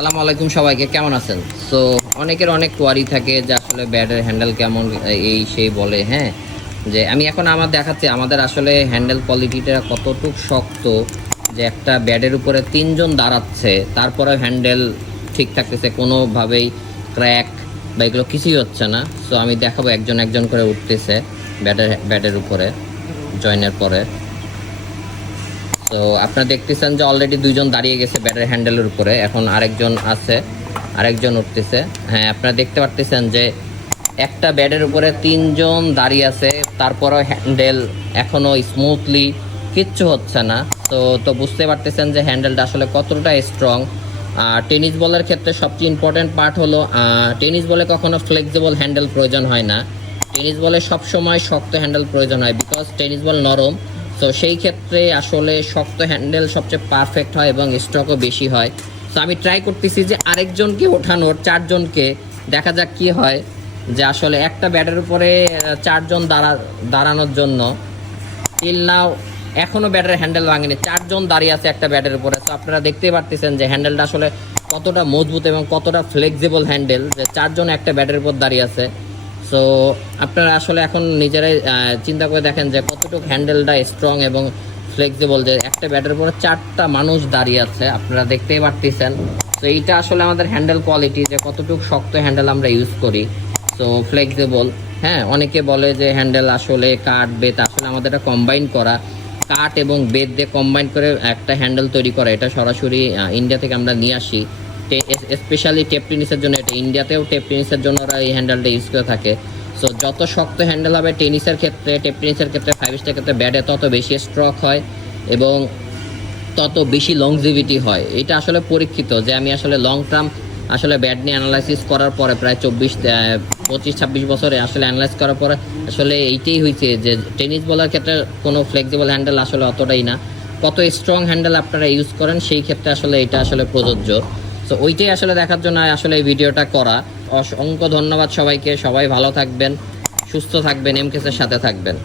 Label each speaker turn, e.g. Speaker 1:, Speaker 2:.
Speaker 1: আসসালামু আলাইকুম সবাইকে, কেমন আছেন? সো অনেকের অনেক কোয়ারি থাকে যে আসলে ব্যাটের হ্যান্ডেল কেমন, এই সেই বলে হ্যাঁ? যে আমি এখন আমার দেখাচ্ছি, আমাদের আসলে হ্যান্ডেল কোয়ালিটিটা কতটুক শক্ত, যে একটা ব্যাডের উপরে তিনজন দাঁড়াচ্ছে তারপরে হ্যান্ডেল ঠিক থাকতেছে, কোনোভাবেই ক্র্যাক বা এগুলো কিছুই হচ্ছে না। সো আমি দেখাবো, একজন একজন করে উঠতেছে ব্যাটের ব্যাটের উপরে জয়েনের পরে। তো আপনারা দেখতেছেন যে অলরেডি দুইজন দাঁড়িয়ে গেছে ব্যাটের হ্যান্ডেলের উপরে। এখন আরেকজন আছে, আরেকজন উঠতেছে। হ্যাঁ আপনারা দেখতে পারতেছেন যে একটা ব্যাটের উপরে তিনজন দাঁড়িয়ে আছে, তারপরও হ্যান্ডেল এখনও স্মুথলি কিচ্ছু হচ্ছে না। তো তো বুঝতে পারতেছেন যে হ্যান্ডেলটা আসলে কতটা স্ট্রং আর টেনিস বলের ক্ষেত্রে সবচেয়ে ইম্পর্টেন্ট পার্ট হলো টেনিস বলে কখনো ফ্লেক্সিবল হ্যান্ডেল প্রয়োজন হয় না। টেনিস বলে সবসময় শক্ত হ্যান্ডেল প্রয়োজন হয় বিকজ টেনিস বল নরম। তো সেই ক্ষেত্রে আসলে শক্ত হ্যান্ডেল সবচেয়ে পারফেক্ট হয় এবং স্ট্রকও বেশি হয়। তো আমি ট্রাই করতেছি যে আরেকজনকে ওঠানোর চারজনকে। দেখা যাক কি হয় যে আসলে একটা ব্যাটের উপরে চারজন দাঁড়া, দাঁড়ানোর জন্য। টিল নাও এখনও ব্যাটের হ্যান্ডেল ভাঙেনি। চারজন দাঁড়িয়ে আছে একটা ব্যাটের উপরে। তো আপনারা দেখতেই পারতেছেন যে হ্যান্ডেলটা আসলে কতটা মজবুত এবং কতটা ফ্লেক্সিবল হ্যান্ডেল যে চারজন একটা ব্যাটের উপর দাঁড়িয়ে আছে। সো আপনারা আসলে এখন নিজেরাই চিন্তা করে দেখেন যে কতটুকু হ্যান্ডেলটা স্ট্রং এবং ফ্লেক্সিবল যে একটা ব্যাটের উপরে চারটা মানুষ দাঁড়িয়ে আছে, আপনারা দেখতেই পারতেছেন। তো এইটা আসলে আমাদের হ্যান্ডেল কোয়ালিটি যে কতটুকু শক্ত হ্যান্ডেল আমরা ইউজ করি। সো ফ্লেক্সিবল হ্যাঁ অনেকে বলে যে হ্যান্ডেল আসলে কাঠ, বেত আসলে আমাদের এটা কম্বাইন করা। কাঠ এবং বেত দিয়ে কম্বাইন করে একটা হ্যান্ডেল তৈরি করা, এটা সরাসরি ইন্ডিয়া থেকে আমরা নিয়ে আসি। স্পেশালি টেপ টেনিসের জন্য, এটা ইন্ডিয়াতেও টেপ টেনিসের জন্য ওরা এই হ্যান্ডেলটা ইউজ করে থাকে। সো যত শক্ত হ্যান্ডেল হবে টেনিসের ক্ষেত্রে টেপ টেনিসের ক্ষেত্রে ফাইভ স্টার ক্ষেত্রে ব্যাটে তত বেশি স্ট্রক হয় এবং তত বেশি লংজিভিটি হয়। এটা আসলে পরীক্ষিত যে আমি আসলে লং টার্ম আসলে ব্যাট নিয়ে অ্যানালাইসিস করার পরে প্রায় চব্বিশ পঁচিশ, ছাব্বিশ বছরে আসলে অ্যানালাইজ করার পরে আসলে এইটাই হয়েছে যে টেনিস বলার ক্ষেত্রে কোনো ফ্লেক্সিবল হ্যান্ডেল আসলে অতটাই না। কত স্ট্রং হ্যান্ডেল আপনারা ইউজ করেন, সেই ক্ষেত্রে আসলে এটা আসলে প্রযোজ্য। তো ওইটাই আসলে দেখার জন্য আসলে এই ভিডিওটা করা। অসংখ্য ধন্যবাদ সবাইকে। সবাই ভালো থাকবেন, সুস্থ থাকবেন এমকেসের সাথে থাকবেন।